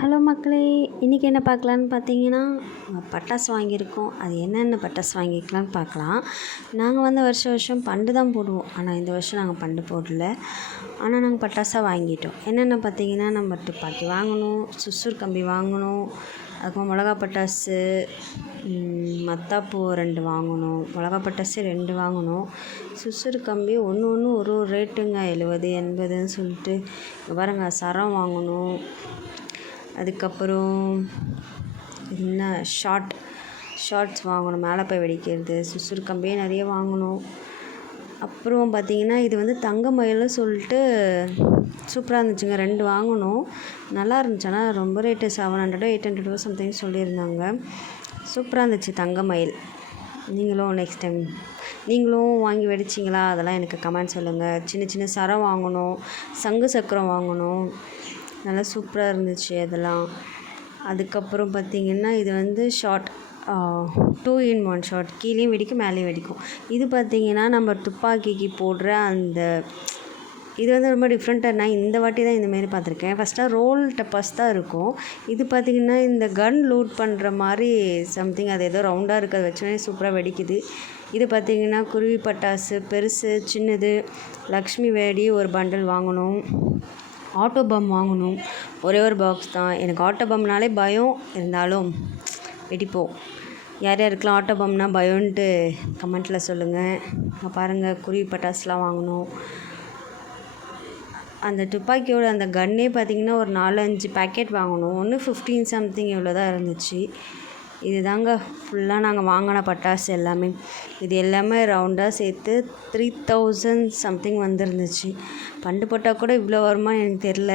Hello மக்களே, இன்றைக்கி என்ன பார்க்கலான்னு பார்த்தீங்கன்னா, பட்டாசு வாங்கியிருக்கோம். அது என்னென்ன பட்டாசு வாங்கிக்கலான்னு பார்க்கலாம். நாங்கள் வந்து வருஷம் வருஷம் பண்டு தான் போடுவோம். ஆனால் இந்த வருஷம் நாங்கள் பண்டு போடல. ஆனால் நாங்கள் பட்டாசாக வாங்கிட்டோம். என்னென்ன பார்த்தீங்கன்னா, நம்ம துப்பாக்கி வாங்கணும், சுசுர் கம்பி வாங்கணும், அதுக்கப்புறம் மிளகா பட்டாசு, மத்தாப்பூ 2 வாங்கணும், மிளகா பட்டாசு 2 வாங்கணும், சுசுர் கம்பி ஒன்று ஒன்று ஒரு ஒரு ரேட்டுங்க, 70 80ன்னு சொல்லிட்டு. இங்கே பாருங்க, சரம் வாங்கணும். அதுக்கப்புறம் என்ன ஷார்ட்ஸ் வாங்கணும், மேலே போய் வெடிக்கிறது. சுசுர் கம்பியே நிறைய வாங்கணும். அப்புறம் பார்த்திங்கன்னா, இது வந்து தங்க மயில்னு சொல்லிட்டு சூப்பராக இருந்துச்சுங்க. 2 வாங்கணும். நல்லா இருந்துச்சு. ஆனால் ரொம்ப ரேட்டு 700 800 சம்திங் சொல்லியிருந்தாங்க. சூப்பராக இருந்துச்சு தங்க மயில். நெக்ஸ்ட் டைம் நீங்களும் வாங்கி வெடிச்சிங்களா? அதெல்லாம் எனக்கு கமெண்ட் சொல்லுங்கள். சின்ன சின்ன சரம் வாங்கணும், சங்கு சக்கரம் வாங்கணும். நல்லா சூப்பராக இருந்துச்சு அதெல்லாம். அதுக்கப்புறம் பார்த்திங்கன்னா, இது வந்து ஷார்ட் 2 in 1 ஷார்ட், கீழேயும் வெடிக்கும் மேலேயும் வெடிக்கும். இது பார்த்திங்கன்னா நம்ம துப்பாக்கிக்கு போடுற அந்த இது வந்து ரொம்ப டிஃப்ரெண்ட்டாக. நான் இந்த வாட்டி தான் இந்தமாரி பார்த்துருக்கேன். ஃபஸ்ட்டாக ரோல் டப்பாஸ் தான் இருக்கும். இது பார்த்திங்கன்னா இந்த கன் லூட் பண்ணுற மாதிரி சம்திங், அது ஏதோ ரவுண்டாக இருக்குது, அதை வச்சோன்னே சூப்பராக வெடிக்குது. இது பார்த்திங்கன்னா குருவி பட்டாசு, பெருசு சின்னது, லக்ஷ்மி வேடி ஒரு பண்டில் வாங்கணும், ஆட்டோ பம் வாங்கணும். ஒரே ஒரு பாக்ஸ் தான். எனக்கு ஆட்டோ பம்னாலே பயம், இருந்தாலும் வெடிப்போம். யார் யாருக்கெல்லாம் ஆட்டோ பம்னா பயம்ன்ட்டு கமெண்ட்டில் சொல்லுங்கள். பாருங்கள், குருவி பட்டாசுலாம் வாங்கணும். அந்த துப்பாக்கியோட அந்த கன்னே பார்த்திங்கன்னா ஒரு 4-5 பேக்கெட் வாங்கணும். ஒன்று 15 சம்திங் இவ்வளோ தான் இருந்துச்சு. இது தாங்க ஃபுல்லாக நாங்கள் வாங்கின பட்டாசு எல்லாமே. இது எல்லாமே ரவுண்டாக சேர்த்து 3000 சம்திங் வந்துருந்துச்சு. பண்டு போட்டால் கூட இவ்வளோ வருமானு எனக்கு தெரில.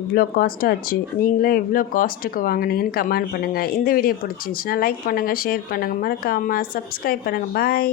இவ்வளோ காஸ்ட் ஆச்சு. நீங்களே எவ்வளோ காஸ்ட்டுக்கு வாங்கினீங்கன்னு கமெண்ட் பண்ணுங்கள். இந்த வீடியோ பிடிச்சிருந்துச்சின்னா லைக் பண்ணுங்கள், ஷேர் பண்ணுங்கள், மறக்காமல் சப்ஸ்கிரைப் பண்ணுங்கள். பாய்.